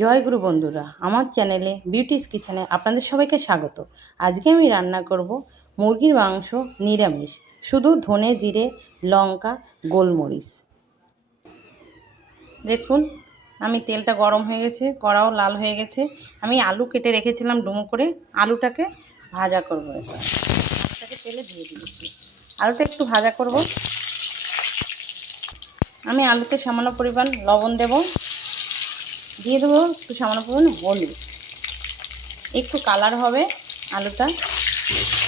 জয়গুরু বন্ধুরা, আমার চ্যানেলে বিউটিস কিচেনে আপনাদের সবাইকে স্বাগত। আজকে আমি রান্না করব মুরগির মাংস নিরামিষ, শুধু ধনে জিরে লঙ্কা গোলমরিচ। দেখুন, আমি তেলটা গরম হয়ে গেছে, কড়াও লাল হয়ে গেছে। আমি আলু কেটে রেখেছিলাম ডুমো করে, আলুটাকে ভাজা করবো। আলুটাকে তেলে দিয়ে দিয়েছি, আলুটা একটু ভাজা করব। আমি আলুতে সামান্য পরিমাণ লবণ দেব, দিয়ে দেবো একটু সামান্য পরিমাণ হলুদ। একটু কালার হবে, আলুটা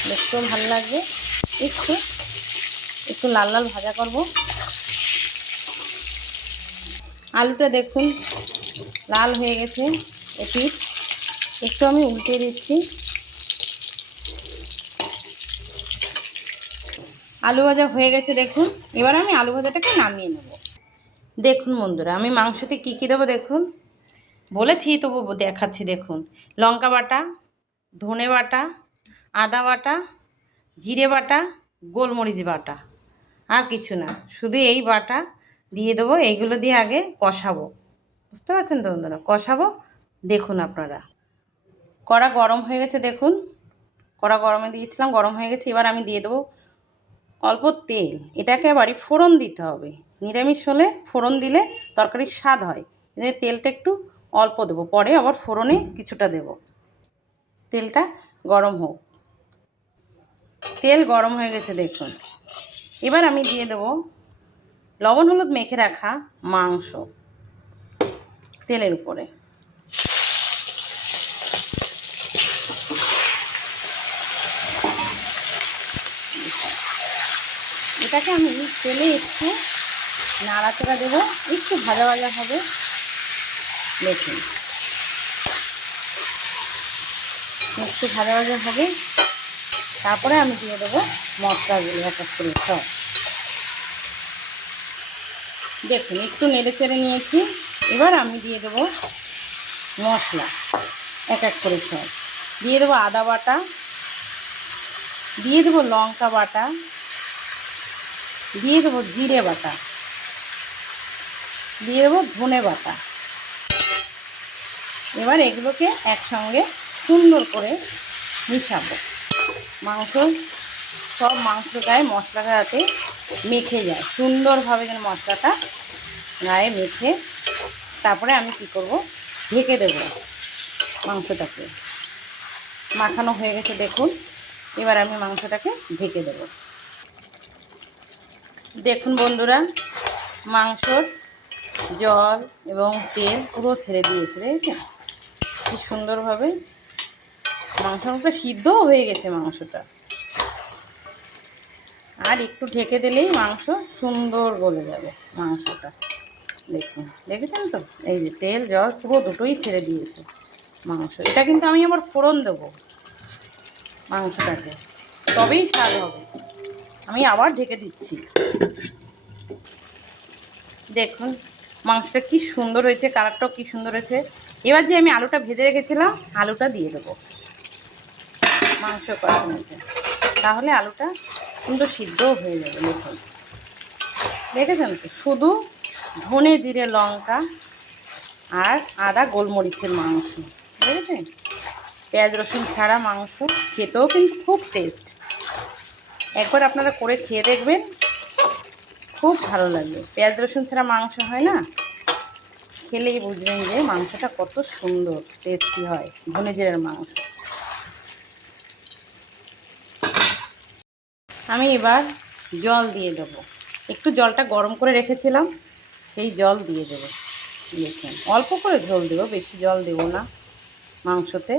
দেখতেও ভালো লাগবে। একটু একটু লাল লাল ভাজা করব। আলুটা দেখুন লাল হয়ে গেছে এপিঠ, একটু আমি উল্টে দিচ্ছি। আলু ভাজা হয়ে গেছে দেখুন। এবার আমি আলু ভাজাটাকে নামিয়ে নেব। দেখুন বন্ধুরা, আমি মাংসতে কী কী দেবো দেখুন, বলেছি তবু দেখাচ্ছি। দেখুন, লঙ্কা বাটা, ধনে বাটা, আদা বাটা, জিরে বাটা, গোলমরিচ বাটা, আর কিছু না, শুধু এই বাটা দিয়ে দেবো। এইগুলো দিয়ে আগে কষাবো, বুঝতে পারছেন তো বন্ধুরা? কষাবো। দেখুন আপনারা, কড়া গরম হয়ে গেছে দেখুন, কড়া গরমে দিয়েছিলাম, গরম হয়ে গেছে। এবার আমি দিয়ে দেবো অল্প তেল। এটাকে আবারই ফোড়ন দিতে হবে। নিরামিষ হলে ফোড়ন দিলে তরকারির স্বাদ হয়। তেলটা একটু অল্প দেবো, পরে আবার ফোড়নে কিছুটা দেব। তেলটা গরম হোক। তেল গরম হয়ে গেছে দেখুন। এবার আমি দিয়ে দেবো লবণ হলুদ মেখে রাখা মাংস তেলের উপরে। এটাকে আমি তেলে একটু নাড়াচাড়া দেবো, একটু ভাজা ভাজা হবে দেখুন। একটু ভাজা ভাজা হবে, তারপরে আমি দিয়ে দেবো মশলাগুলো এক এক করে সব। দেখুন, একটু নেড়ে চেড়ে নিয়েছি। এবার আমি দিয়ে দেবো মশলা এক এক করে সব। দিয়ে দেবো আদা বাটা, দিয়ে দেবো লঙ্কা বাটা, দিয়ে দেবো জিরে বাটা, দিয়ে দেবো ধনে বাটা। এবার এগুলোকে একসঙ্গে সুন্দর করে মিশাবো। মাংস সব মাংস গায়ে মশলা গায়ে মেখে যায় সুন্দরভাবে, যেন মশলাটা গায়ে মেখে। তারপরে আমি কি করব, ঢেকে দেবো মাংসটাকে। মাখানো হয়ে গেছে দেখুন। এবার আমি মাংসটাকে ঢেকে দেব। দেখুন বন্ধুরা, মাংসর জল এবং তেল পুরো ছেড়ে দিয়েছে, দেখেছেন কি সুন্দরভাবে। মাংসটা সিদ্ধও হয়ে গেছে মাংসটা। আর একটু ঢেকে দিলেই মাংস সুন্দর গলে যাবে মাংসটা। দেখুন, দেখেছেন তো? এই যে তেল জল পুরো দুটোই ছেড়ে দিয়েছে মাংস। এটা কিন্তু আমি আবার ফোড়ন দেবো মাংসটাকে, তবেই স্বাদ হবে। আমি আবার ঢেকে দিচ্ছি। দেখুন মাংসটা কি সুন্দর হয়েছে, কালারটাও কি সুন্দর হয়েছে। এবার যে আমি আলুটা ভেজে রেখেছিলাম, আলুটা দিয়ে দেবো মাংস কষানোতে, তাহলে আলুটা সুন্দর সিদ্ধও হয়ে যাবে। দেখুন, দেখেছেন তো? শুধু ধনে জিরে লঙ্কা আর আদা গোলমরিচের মাংস, দেখেছেন? পেঁয়াজ রসুন ছাড়া মাংস, খেতেও কিন্তু খুব টেস্ট। একবার আপনারা করে খেয়ে দেখবেন, খুব ভালো লাগবে। পেঁয়াজ রসুন ছাড়া মাংস হয় না, খেলেই বুঝবেন যে মাংসটা কত সুন্দর টেস্টি হয় ধনে জিরের মাংস। আমি এবার জল দিয়ে দেবো। একটু জলটা গরম করে রেখেছিলাম, সেই জল দিয়ে দেবো। দিয়েছেন অল্প করে ঝোল দেবো, বেশি জল দেবো না মাংসতে।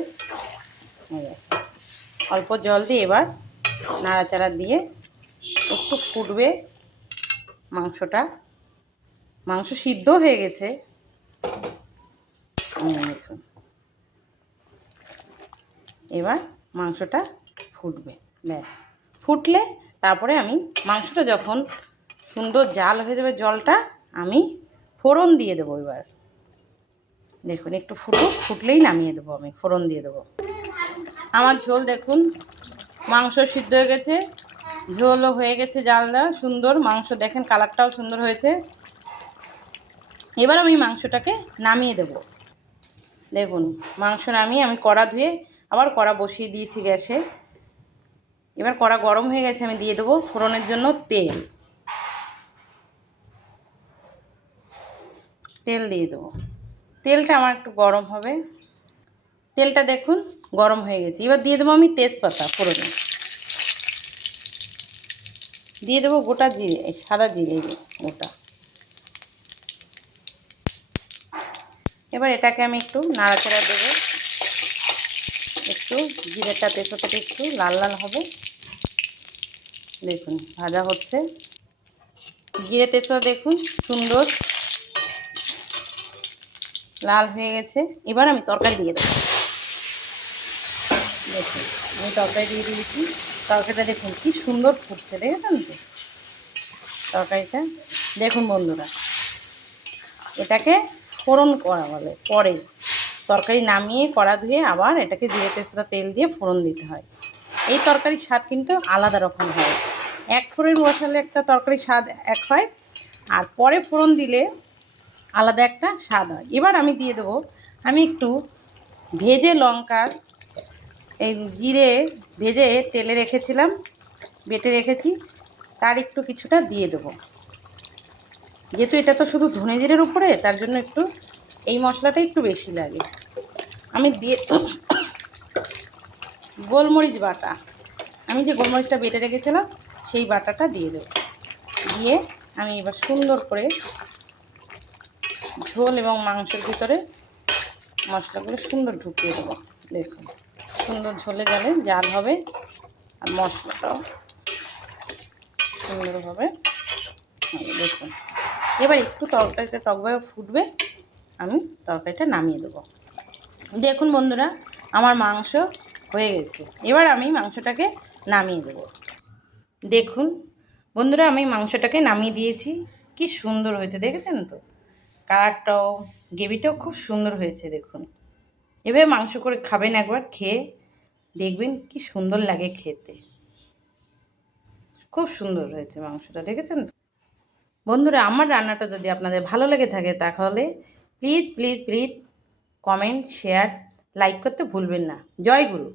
অল্প জল দিয়ে এবার নাড়াচাড়া দিয়ে একটু ফুটবে মাংসটা। মাংস সিদ্ধ হয়ে গেছে দেখুন। এবার মাংসটা ফুটবে, ব্যাস। ফুটলে তারপরে আমি মাংসটা যখন সুন্দর জাল হয়ে যাবে, জলটা আমি ফোড়ন দিয়ে দেবো। এবার দেখুন একটু ফুটলেই নামিয়ে দেবো, আমি ফোড়ন দিয়ে দেবো। আমার ঝোল দেখুন, মাংস সিদ্ধ হয়ে গেছে, ঝোলও হয়ে গেছে, জালটা সুন্দর। মাংস দেখেন কালারটাও সুন্দর হয়েছে। এবার আমি মাংসটাকে নামিয়ে দেব। দেখুন মাংস নামিয়ে আমি কড়া ধুয়ে আবার কড়া বসিয়ে দিয়েছি গ্যাসে। এবার কড়া গরম হয়ে গেছে, আমি দিয়ে দেবো ফোড়নের জন্য তেল। তেল দিয়ে দেবো, তেলটা আমার একটু গরম হবে। তেলটা দেখুন গরম হয়ে গেছে, এবার দিয়ে দেবো আমি তেজপাতা ফোড়নে, দিয়ে দেবো গোটা জিরে, সাদা জিরে গোটা। এবার এটাকে আমি একটু নাড়াচাড়া দেবো, একটু জিরেটা তেজপাতাটা একটু লাল লাল হবে। দেখুন ভাজা হচ্ছে, জিরে তেজপাতা দেখুন সুন্দর লাল হয়ে গেছে। এবার আমি তরকারি দিয়ে দেবো। দেখুন আমি তরকারি দিয়ে দিয়েছি, তরকারিটা দেখুন কি সুন্দর ফুটছে, দেখেছেন তো তরকারিটা। দেখুন বন্ধুরা, এটাকে ফোড়ন করা বলে, পরে তরকারি নামিয়ে কড়া ধুয়ে আবার এটাকে জিরে তেজপাতা তেল দিয়ে ফোড়ন দিতে হয়। এই তরকারির স্বাদ কিন্তু আলাদা রকম হয়। এক ফোড়ন বসালে একটা তরকারির স্বাদ এক হয়, আর পরে ফোড়ন দিলে আলাদা একটা স্বাদ হয়। এবার আমি দিয়ে দেবো, আমি একটু ভেজে লঙ্কার এই জিরে ভেজে তেলে রেখেছিলাম, বেটে রেখেছি, তার একটু কিছুটা দিয়ে দেবো। যেহেতু এটা তো শুধু ধনে জিরের উপরে, তার জন্য একটু এই মশলাটা একটু বেশি লাগে। আমি দিয়ে গোলমরিচ বাটা, আমি যে গোলমরিচটা বেটে রেখেছিলাম সেই বাটাটা দিয়ে দেবো। দিয়ে আমি এবার সুন্দর করে ঝোল এবং মাংসের ভিতরে মশলাগুলো সুন্দর ঢুকিয়ে দেবো। দেখুন সুন্দর ঝোলে জলে জাল হবে, আর মশলাটাও সুন্দরভাবে হবে। দেখুন এবার একটু তরকারিটা টকভাবে ফুটবে, আমি তরকারিটা নামিয়ে দেবো। দেখুন বন্ধুরা আমার মাংস হয়ে গেছে, এবার আমি মাংসটাকে নামিয়ে দেবো। দেখুন বন্ধুরা আমি মাংসটাকে নামিয়ে দিয়েছি, কি সুন্দর হয়েছে দেখেছেন তো, কালারটাও গ্রেভিটাও খুব সুন্দর হয়েছে। দেখুন এভাবে মাংস করে খাবেন, একবার খেয়ে দেখবেন কি সুন্দর লাগে খেতে, খুব সুন্দর হয়েছে মাংসটা, দেখেছেন তো বন্ধুরা। আমার রান্নাটা যদি আপনাদের ভালো লেগে থাকে তাহলে please please please comment share like করতে ভুলবেন না। জয় গুরু।